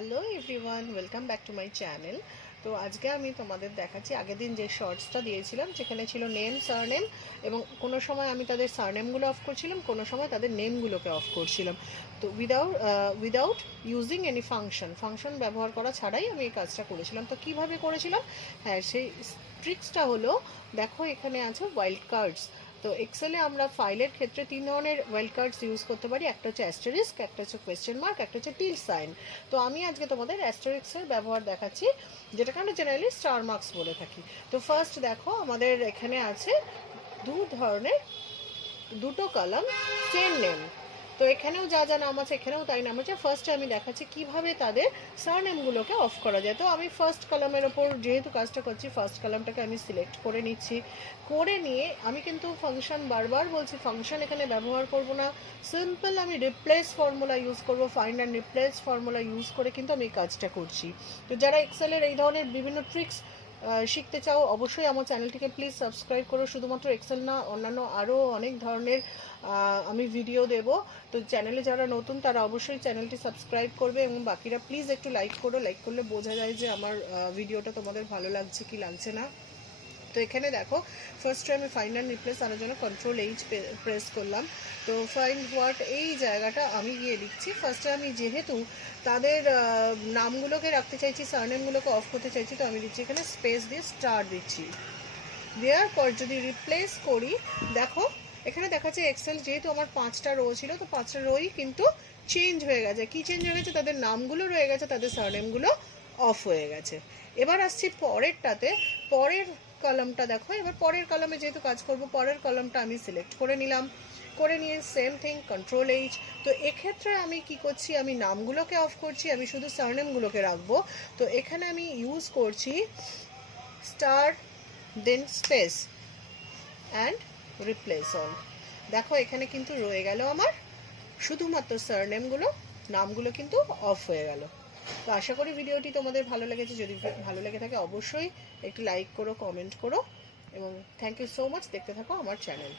Hello everyone, welcome back to my channel. তো আজকে আমি তোমাদের দেখাচ্ছি আগের দিন যে শর্টসটা দিয়েছিলাম, যেখানে ছিল নেম সারনেম, এবং কোনো সময় আমি তাদের সারনেমগুলো অফ করছিলাম, কোনো সময় তাদের নেমগুলোকে অফ করছিলাম। তো উইদাউট ইউজিং এনি ফাংশন ব্যবহার করা ছাড়াই আমি এই কাজটা করেছিলাম। তো কিভাবে করেছিলাম? হ্যাঁ, সেই ট্রিক্সটা হলো, দেখো এখানে আছে ওয়াইল্ড কার্ডস। তো এক্সেলে আমরা ফাইলের ক্ষেত্রে তিন ধরনের ওয়াইল্ড কার্ডস ইউজ করতে পারি। একটা হচ্ছে অ্যাস্টেরিস্ক, একটা হচ্ছে কোয়েশ্চেন মার্ক, একটা হচ্ছে টিল সাইন। তো আমি আজকে তোমাদের অ্যাস্টেরিস্কের ব্যবহার দেখাচ্ছি, যেটাকে আমরা জেনারেলি স্টার মার্কস বলে থাকি। তো ফার্স্ট দেখো, আমাদের এখানে আছে দুটো কলাম, সেম নেম। তো এখানেও যা যা নাম আছে এখানেও তাই নাম আছে। ফার্স্টে আমি দেখাচ্ছি কিভাবে তাদের সারনেমগুলোকে অফ করা যায়। তো আমি ফার্স্ট কলামের ওপর যেহেতু কাজটা করছি, ফার্স্ট কলামটাকে আমি সিলেক্ট করে নিচ্ছি। করে নিয়ে আমি কিন্তু ফাংশন বারবার বলছি, ফাংশন এখানে ব্যবহার করব না। সিম্পল আমি রিপ্লেস ফর্মুলা ইউজ করব, find and replace formula use করে কিন্তু আমি কাজটা করছি। তো যারা এক্সেলের এই ধরনের বিভিন্ন ট্রিক্স শিখতে চাও, অবশ্যই আমার চ্যানেলটিকে প্লিজ সাবস্ক্রাইব করো। শুধুমাত্র এক্সেল না, অন্যান্য আরও অনেক ধরনের আমি ভিডিও দেব। তো চ্যানেলে যারা নতুন তারা অবশ্যই চ্যানেলটি সাবস্ক্রাইব করবে, এবং বাকিরা প্লিজ একটু লাইক করো। লাইক করলে বোঝা যায় যে আমার ভিডিওটা তোমাদের ভালো লাগছে কি লাগছে না। তো এখানে দেখো, ফার্স্টে আমি ফাইন্ড অ্যান্ড রিপ্লেস আনার জন্য Ctrl+H প্রেস করলাম। তো ফাইন্ড হোয়াট এই জায়গাটা আমি গিয়ে লিখছি। ফার্স্টে আমি যেহেতু তাদের নামগুলোকে রাখতে চাইছি, সারনেমগুলোকে অফ করতে চাইছি, তো আমি দিচ্ছি এখানে স্পেস দিয়ে স্টার দিচ্ছি। দেওয়ার পর যদি রিপ্লেস করি, দেখো এখানে দেখাচ্ছে এক্সেল যেহেতু আমার 5টা রো ছিল, তো 5টা রোই কিন্তু চেঞ্জ হয়ে গেছে। কি চেঞ্জ হয়ে গেছে? তাদের নামগুলো রয়ে গেছে, তাদের সারনেমগুলো অফ হয়ে গেছে। এবার আসছি পরেরটাতে। পরের কলামটা দেখো, এবার পরের কলামে যেহেতু কাজ করব, পরের কলামটা আমি সিলেক্ট করে নিলাম। করে নিয়ে সেম থিং Ctrl+H। তো এক্ষেত্রে আমি কি করছি, আমি নামগুলোকে অফ করছি, আমি শুধু সারনেমগুলোকে রাখবো। তো এখানে আমি ইউজ করছি star then space and replace all. দেখো এখানে কিন্তু রয়ে গেল আমার শুধুমাত্র সারনেমগুলো, নামগুলো কিন্তু অফ হয়ে গেল। তো আশা করি ভিডিওটি তোমাদের ভালো লেগেছে। যদি ভালো লেগে থাকে অবশ্যই একটু লাইক করো, কমেন্ট করো, এবং থ্যাংক ইউ সো মাচ। দেখতে থাকো আমার চ্যানেল।